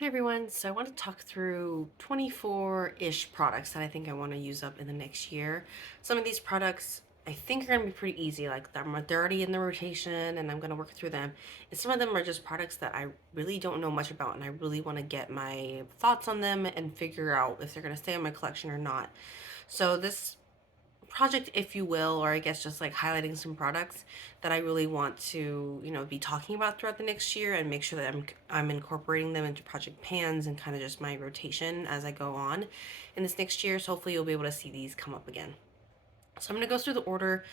Hi everyone, so I want to talk through 24-ish products that I think I want to use up in the next year. Some of these products I think are going to be pretty easy, like they're already in the rotation and I'm going to work through them. And some of them are just products that I really don't know much about and I really want to get my thoughts on them and figure out if they're going to stay in my collection or not. So this project, if you will, or I guess just like highlighting some products that I really want to, be talking about throughout the next year and make sure that I'm incorporating them into project pans and kind of just my rotation as I go on in this next year. So hopefully you'll be able to see these come up again. So I'm going to go through the order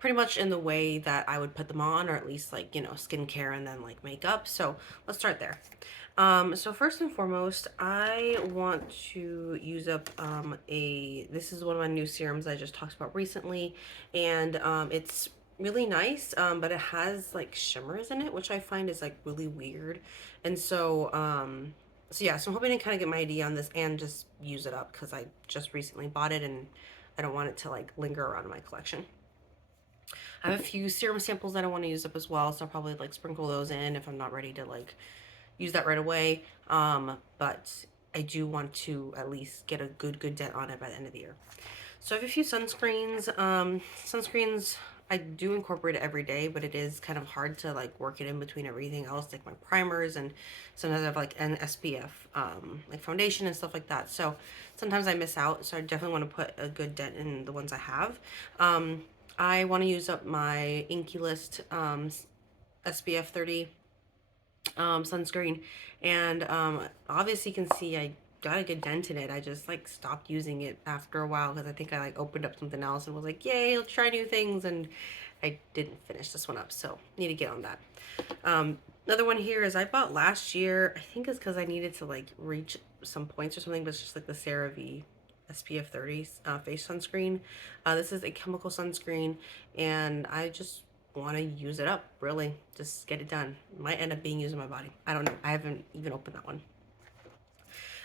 pretty much in the way that I would put them on, or at least like, skincare and then like makeup. So let's start there. So first and foremost, I want to use up this is one of my new serums I just talked about recently, and it's really nice, but it has like shimmers in it, which I find is like really weird. And so yeah, so I'm hoping to kind of get my idea on this and just use it up because I just recently bought it and I don't want it to like linger around in my collection. I have a few serum samples that I want to use up as well, so I'll probably like sprinkle those in if I'm not ready to like use that right away. But I do want to at least get a good dent on it by the end of the year. So I have a few sunscreens. Sunscreens I do incorporate it every day, but it is kind of hard to like work it in between everything else, like my primers, and sometimes I have like an SPF, like foundation and stuff like that. So sometimes I miss out. So I definitely want to put a good dent in the ones I have. I want to use up my Inkey List SPF 30 sunscreen, and obviously you can see I got a good dent in it. I just like stopped using it after a while because I think I like opened up something else and was like, yay, let's try new things, and I didn't finish this one up, so need to get on that. Another one here is I bought last year. I think it's because I needed to like reach some points or something, but it's just like the CeraVe SPF 30 face sunscreen. This is a chemical sunscreen, and I just want to use it up, really. Just get it done. Might end up being used in my body. I don't know. I haven't even opened that one.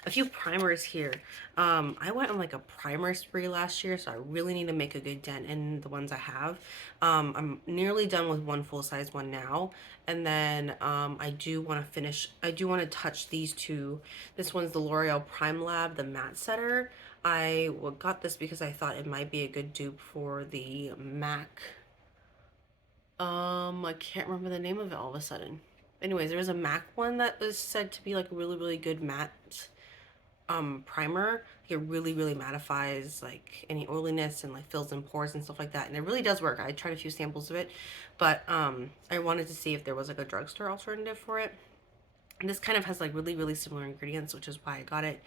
A few primers here. I went on like a primer spree last year, so I really need to make a good dent in the ones I have. I'm nearly done with one full size one now, and then I do want to finish. I do want to touch these two. This one's the L'Oreal Prime Lab, the matte setter. I got this because I thought it might be a good dupe for the MAC. I can't remember the name of it all of a sudden. Anyways, there was a MAC one that was said to be like a really good matte primer. Like, it really mattifies like any oiliness and like fills in pores and stuff like that, and it really does work. I tried a few samples of it, but I wanted to see if there was like a drugstore alternative for it. And this kind of has like really similar ingredients, which is why I got it.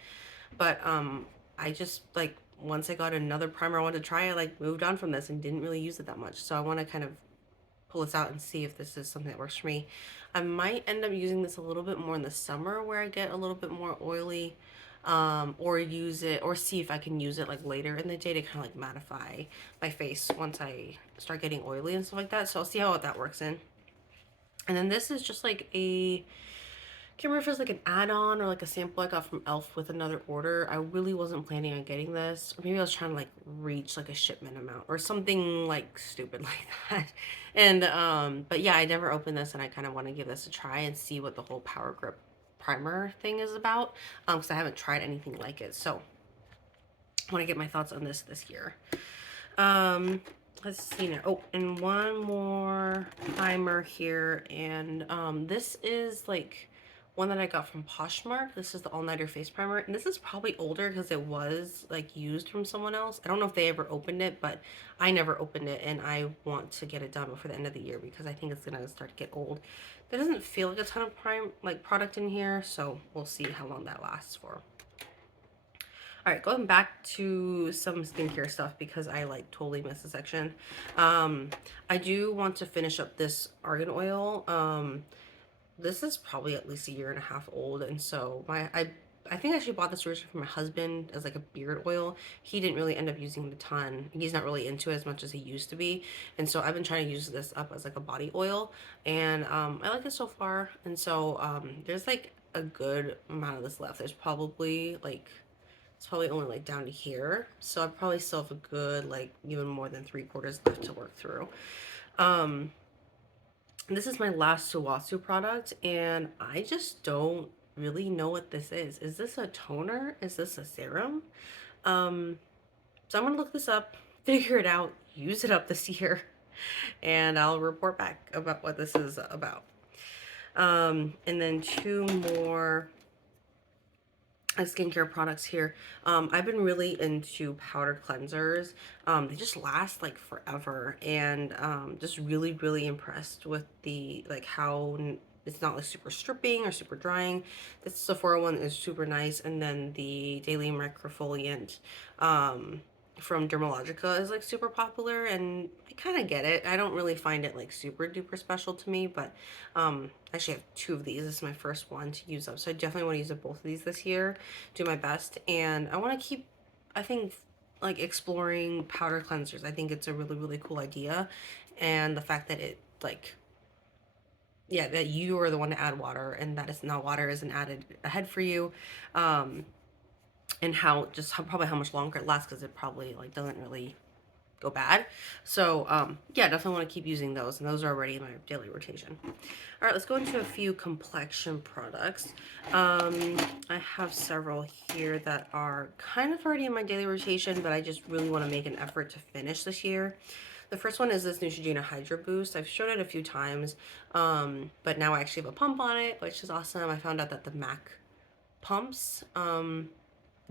But I just like, once I got another primer I wanted to try, I like moved on from this and didn't really use it that much. So I want to kind of pull this out and see if this is something that works for me. I might end up using this a little bit more in the summer where I get a little bit more oily, or use it, or see if I can use it like later in the day to kind of like mattify my face once I start getting oily and stuff like that. So I'll see how that works in. And then this is just like a, I can't remember if it's like an add-on or like a sample I got from Elf with another order. I really wasn't planning on getting this, or maybe I was trying to like reach like a shipment amount or something like stupid like that. And but yeah, I never opened this, and I kind of want to give this a try and see what the whole Power Grip primer thing is about, because I haven't tried anything like it. So I want to get my thoughts on this year. Um, let's see now. Oh, and one more primer here, and this is like one that I got from Poshmark. This is the All Nighter Face Primer, and this is probably older because it was like used from someone else. I don't know if they ever opened it, but I never opened it, and I want to get it done before the end of the year because I think it's gonna start to get old. There doesn't feel like a ton of product in here, so we'll see how long that lasts for. All right, going back to some skincare stuff because I like totally missed a section. I do want to finish up this argan oil. This is probably at least a year and a half old, and so I think I actually bought this originally for my husband as like a beard oil. He didn't really end up using it a ton. He's not really into it as much as he used to be, and so I've been trying to use this up as like a body oil, and I like it so far. And so there's like a good amount of this left. There's probably like, it's probably only like down to here, so I probably still have a good like even more than 3/4 left to work through. Um, this is my last Suwasu product, and I just don't really know what this is. Is this a toner? Is this a serum? Um, so I'm gonna look this up, figure it out, use it up this year, and I'll report back about what this is about. And then two more skincare products here. I've been really into powder cleansers. They just last like forever, and just really, really impressed with the like how it's not like super stripping or super drying. This Sephora one is super nice, and then the Daily Microfoliant from Dermalogica is like super popular, and I kind of get it. I don't really find it like super duper special to me, but actually I have two of these. This is my first one to use up, so I definitely want to use up both of these this year, do my best, and I want to keep, I think, like exploring powder cleansers. I think it's a really, really cool idea, and the fact that it like, yeah, that you are the one to add water and that it's not water isn't added ahead for you, um and how just how probably how much longer it lasts, because it probably like doesn't really go bad. So yeah, definitely want to keep using those, and those are already in my daily rotation. All right, let's go into a few complexion products. I have several here that are kind of already in my daily rotation, but I just really want to make an effort to finish this year. The first one is this Neutrogena Hydro Boost. I've shown it a few times, but now I actually have a pump on it, which is awesome. I found out that the MAC pumps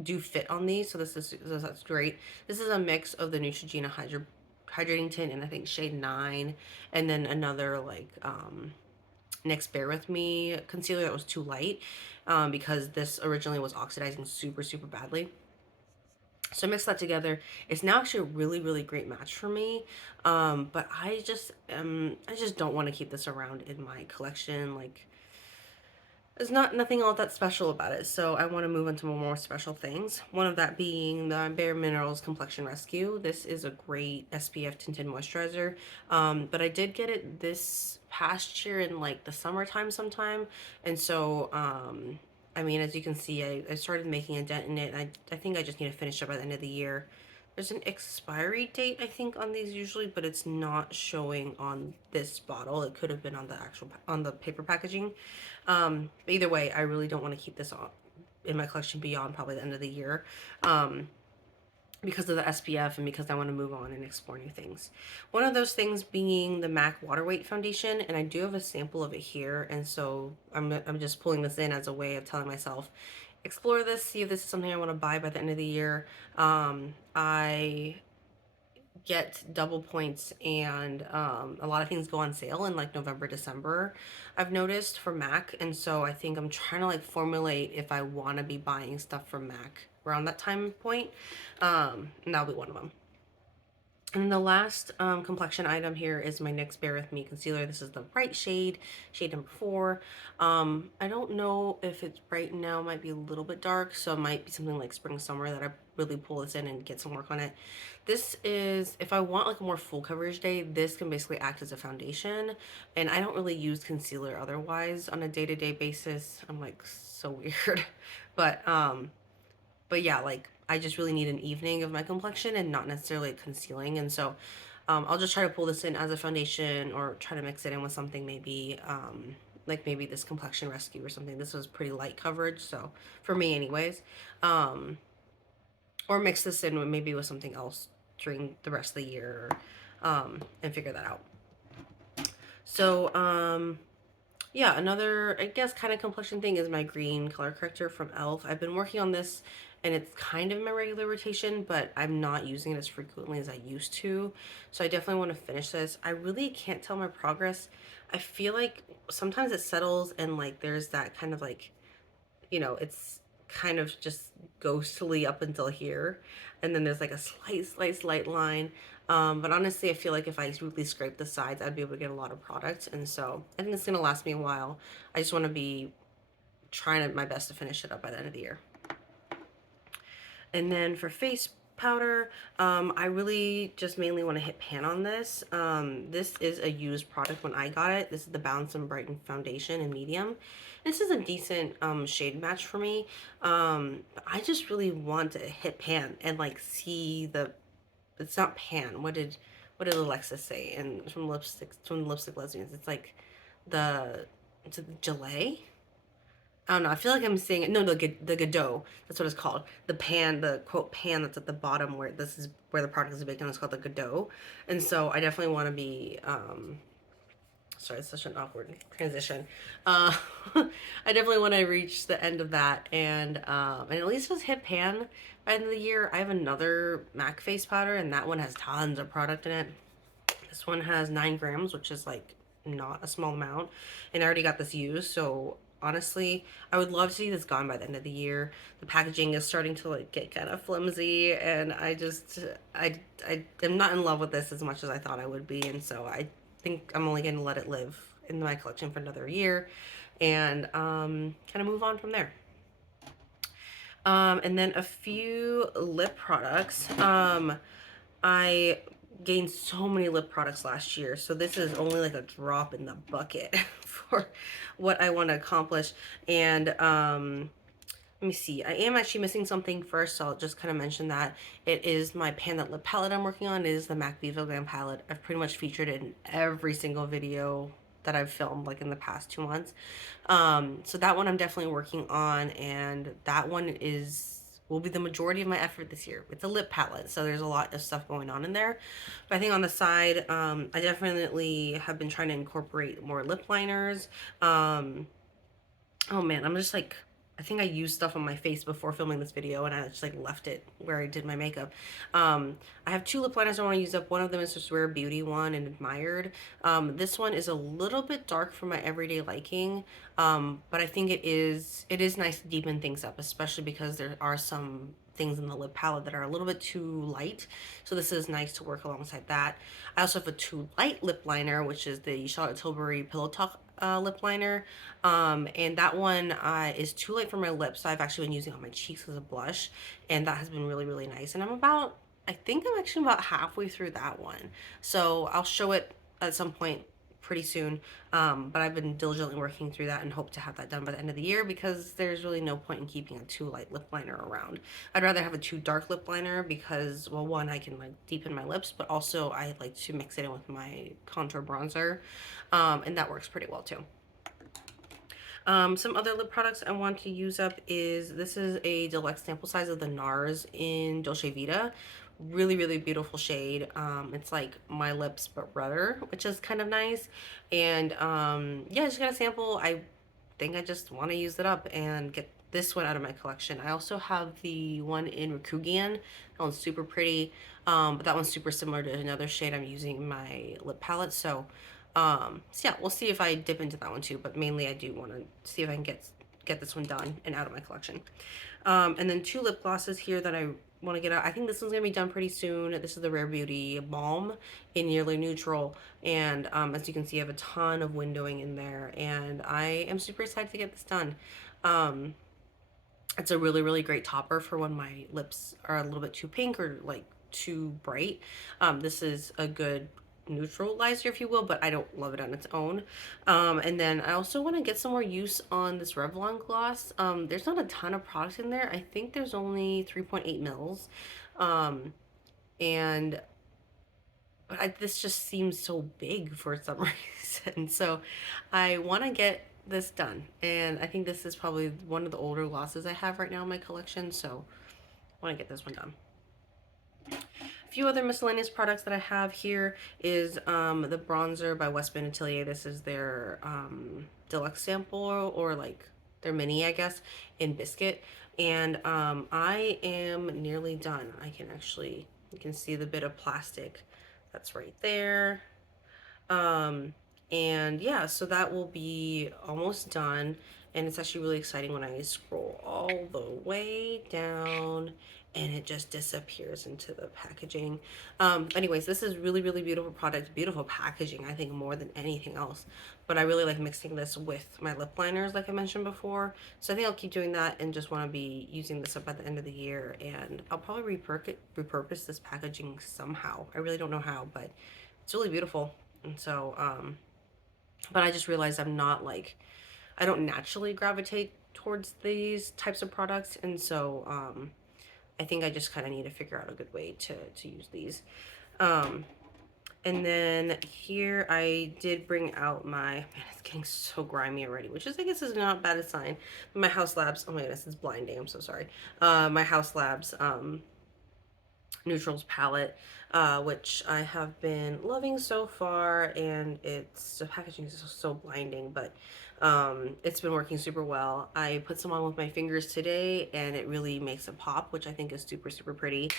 do fit on these, so that's great. This is a mix of the Neutrogena hydrating tint and I think shade 9, and then another like NYX Bear With Me concealer that was too light, because this originally was oxidizing super, super badly. So I mixed that together. It's now actually a really, really great match for me. But I just don't want to keep this around in my collection. Like, there's nothing all that special about it, so I want to move into more special things. One of that being the Bare Minerals Complexion Rescue. This is a great SPF tinted moisturizer, but I did get it this past year in like the summertime sometime, and so I mean, as you can see, I started making a dent in it. And I think I just need to finish it by the end of the year. There's an expiry date, I think, on these usually, but it's not showing on this bottle. It could have been on the on the paper packaging. But either way, I really don't want to keep this on in my collection beyond probably the end of the year, because of the SPF and because I want to move on and explore new things. One of those things being the MAC Water Weight Foundation, and I do have a sample of it here, and so I'm just pulling this in as a way of telling myself, explore this, see if this is something I want to buy by the end of the year. I get double points, and a lot of things go on sale in like November, December, I've noticed, for MAC, and so I think I'm trying to like formulate if I want to be buying stuff from MAC around that time point, and that'll be one of them. And the last complexion item here is my NYX Bear With Me concealer. This is the bright shade, shade number 4. I don't know if it's right now, might be a little bit dark, so it might be something like spring, summer that I really pull this in and get some work on it. This is, if I want like a more full coverage day, this can basically act as a foundation. And I don't really use concealer otherwise on a day-to-day basis. I'm like so weird. But but yeah, like I just really need an evening of my complexion and not necessarily concealing. And so I'll just try to pull this in as a foundation, or try to mix it in with something, maybe like maybe this complexion rescue or something. This was pretty light coverage, so for me anyways. Or mix this in with maybe with something else during the rest of the year, and figure that out. So yeah, another, I guess, kind of complexion thing is my green color corrector from e.l.f. I've been working on this, and it's kind of in my regular rotation, but I'm not using it as frequently as I used to. So I definitely want to finish this. I really can't tell my progress. I feel like sometimes it settles, and like there's that kind of like, it's kind of just ghostly up until here, and then there's like a slight line. But honestly, I feel like if I really scrape the sides, I'd be able to get a lot of product, and so I think it's gonna last me a while. I just want to be trying my best to finish it up by the end of the year. And then for face powder, I really just mainly want to hit pan on this. This is a used product when I got it. This is the Bounce and Brighten Foundation in medium. This is a decent shade match for me. But I just really want to hit pan and like see it's not pan. What did Alexis say? And from the Lipstick Lesbians, it's like it's a gelée. I don't know. I feel like I'm saying it. No, the Godot. That's what it's called. The pan, the quote pan that's at the bottom where this is where the product is baked on. It's called the Godot. And so I definitely want to be. Sorry, it's such an awkward transition. Uh, I definitely want to reach the end of that and at least just hit pan by the end of the year. I have another MAC face powder, and that one has tons of product in it. This one has 9 grams, which is like not a small amount. And I already got this used. So honestly, I would love to see this gone by the end of the year. The packaging is starting to like get kind of flimsy, and I am not in love with this as much as I thought I would be. And so I think I'm only going to let it live in my collection for another year and kind of move on from there. And then a few lip products. I gained so many lip products last year, so this is only like a drop in the bucket for what I want to accomplish. And let me see. I am actually missing something first, so I'll just kind of mention that. It is my Panda lip palette I'm working on. It is the MAC Viva Glam palette. I've pretty much featured it in every single video that I've filmed like in the past 2 months. So that one I'm definitely working on, and that one will be the majority of my effort this year. It's a lip palette, so there's a lot of stuff going on in there. But I think on the side, I definitely have been trying to incorporate more lip liners. Oh man, I'm just like, I think I used stuff on my face before filming this video, and I just like left it where I did my makeup. I have 2 lip liners I want to use up. One of them is just Rare Beauty one and Admired. This one is a little bit dark for my everyday liking, but I think it is nice to deepen things up, especially because there are some things in the lip palette that are a little bit too light. So this is nice to work alongside that. I also have a too light lip liner, which is the Charlotte Tilbury Pillow Talk lip liner. And that one is too light for my lips, so I've actually been using it on my cheeks as a blush, and that has been really, really nice. And I think I'm actually about halfway through that one. So I'll show it at some point pretty soon. But I've been diligently working through that and hope to have that done by the end of the year, because there's really no point in keeping a too light lip liner around. I'd rather have a too dark lip liner because, well, one, I can like deepen my lips, but also I like to mix it in with my contour bronzer, and that works pretty well too. Some other lip products I want to use up this is a deluxe sample size of the NARS in Dolce Vita. Really, really beautiful shade. It's like my lips but redder, which is kind of nice. And yeah, I just got a sample. I think I just want to use it up and get this one out of my collection. I also have the one in Neutrogena. That one's super pretty, but that one's super similar to another shade I'm using in my lip palette. So yeah, we'll see if I dip into that one too, but mainly I do want to see if I can get this one done and out of my collection. And then 2 lip glosses here that I want to get out. I think this one's gonna be done pretty soon. This is the Rare Beauty Balm in Nearly Neutral, and as you can see, I have a ton of windowing in there, and I am super excited to get this done. It's a really, really great topper for when my lips are a little bit too pink or like too bright. This is a good neutralizer, if you will, but I don't love it on its own. And then I also want to get some more use on this Revlon gloss. There's not a ton of products in there. I think there's only 3.8 mils. And but this just seems so big for some reason. So I want to get this done, and I think this is probably one of the older glosses I have right now in my collection, so I want to get this one done. A few other miscellaneous products that I have here is the bronzer by Westman Atelier. This is their deluxe sample, or like their mini, I guess, in biscuit. And I am nearly done. You can see the bit of plastic that's right there. And yeah, so that will be almost done, and it's actually really exciting when I scroll all the way down and it just disappears into the packaging. Anyways, this is really, really beautiful product, beautiful packaging, I think, more than anything else. But I really like mixing this with my lip liners, like I mentioned before. So I think I'll keep doing that, and just want to be using this up at the end of the year. And I'll probably repurpose this packaging somehow. I really don't know how, but it's really beautiful. And so, but I just realized I don't naturally gravitate towards these types of products. And so, I think I just kind of need to figure out a good way to use these. And then here I did bring out my, man, it's getting so grimy already, which is, I guess, is not bad a sign. My Haus Labs, oh my goodness, it's blinding, I'm so sorry. My Haus Labs neutrals palette, which I have been loving so far, and it's, the packaging is so blinding, but it's been working super well. I put some on with my fingers today, and it really makes a pop, which I think is super, super pretty.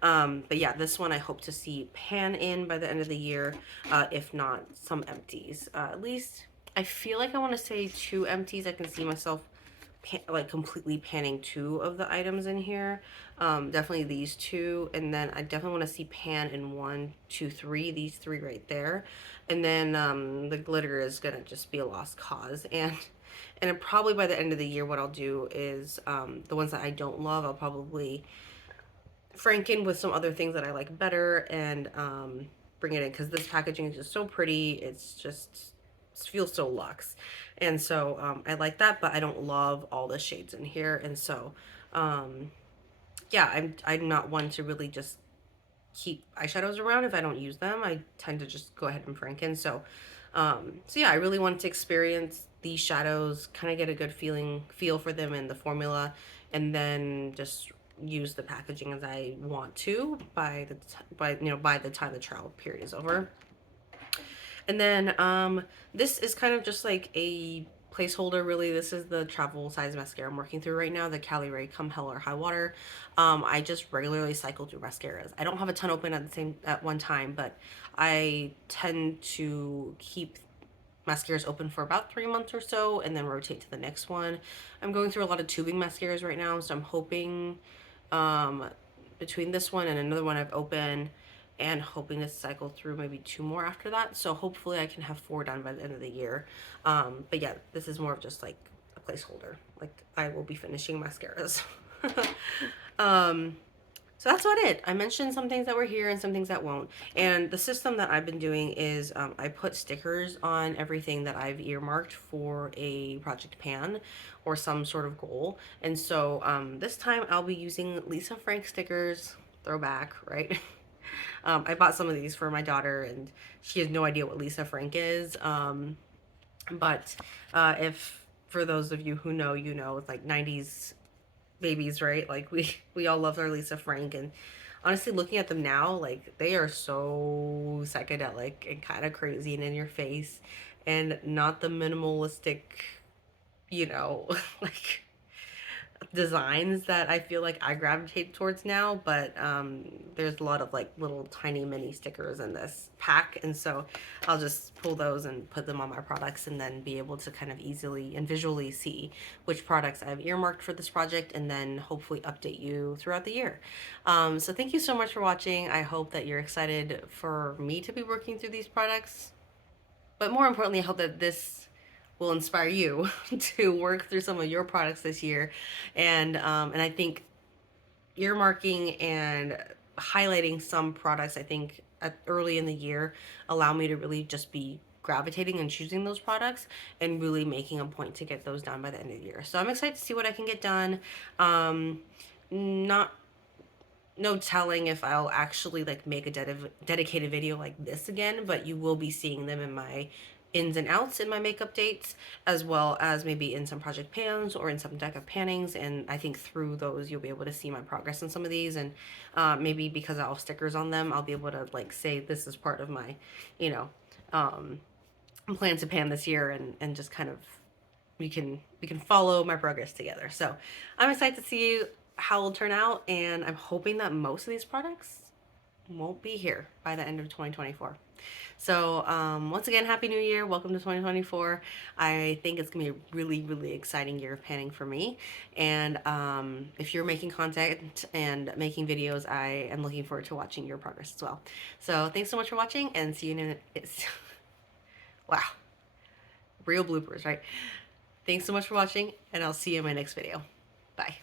But yeah, this one I hope to see pan in by the end of the year, if not some empties. At least I feel like I want to say 2 empties. I can see myself like completely panning 2 of the items in here. Definitely these 2, and then I definitely want to see pan in 1, 2, 3, these 3 right there. And then the glitter is gonna just be a lost cause. And probably by the end of the year, what I'll do is the ones that I don't love, I'll probably franken with some other things that I like better, and bring it in, because this packaging is just so pretty. It's just, it feels so luxe, and so I like that, but I don't love all the shades in here. And so yeah, I'm not one to really just keep eyeshadows around if I don't use them. I tend to just go ahead and franken. So so yeah, I really wanted to experience these shadows, kind of get a good feel for them and the formula, and then just use the packaging as I want to by the time the trial period is over. And then this is kind of just like a placeholder, really. This is the travel size mascara I'm working through right now, the Cali Ray Come Hell or High Water. I just regularly cycle through mascaras. I don't have a ton open at one time, but I tend to keep mascaras open for about 3 months or so, and then rotate to the next one. I'm going through a lot of tubing mascaras right now, so I'm hoping um, between this one and another one I've opened, and hoping to cycle through maybe 2 more after that. So hopefully I can have 4 done by the end of the year. But yeah, this is more of just like a placeholder. Like, I will be finishing mascaras. um, so that's about it. I mentioned some things that were here and some things that won't. And the system that I've been doing is I put stickers on everything that I've earmarked for a project pan or some sort of goal. And so this time I'll be using Lisa Frank stickers, throwback, right? I bought some of these for my daughter, and she has no idea what Lisa Frank is. But if, for those of you who know, you know, it's like 90s babies, right? Like we all love our Lisa Frank, and honestly, looking at them now, like, they are so psychedelic and kind of crazy and in your face, and not the minimalistic, you know, like designs that I feel like I gravitate towards now. But there's a lot of like little tiny mini stickers in this pack, and so I'll just pull those and put them on my products, and then be able to kind of easily and visually see which products I've earmarked for this project, and then hopefully update you throughout the year. So thank you so much for watching. I hope that you're excited for me to be working through these products, but more importantly, I hope that this will inspire you to work through some of your products this year. And I think earmarking and highlighting some products, I think early in the year, allow me to really just be gravitating and choosing those products, and really making a point to get those done by the end of the year. So I'm excited to see what I can get done. Not No telling if I'll actually like make a dedicated video like this again, but you will be seeing them in my ins and outs in my makeup dates, as well as maybe in some project pans or in some deck of pannings. And I think through those you'll be able to see my progress in some of these, and maybe because I'll have stickers on them, I'll be able to like say this is part of my, you know, plan to pan this year, and just kind of we can follow my progress together. So I'm excited to see how it'll turn out, and I'm hoping that most of these products won't be here by the end of 2024. So once again, Happy New Year. Welcome to 2024. I think it's gonna be a really, really exciting year of panning for me. And if you're making content and making videos, I am looking forward to watching your progress as well. So thanks so much for watching, and see you in wow, real bloopers, right? Thanks so much for watching, and I'll see you in my next video. Bye.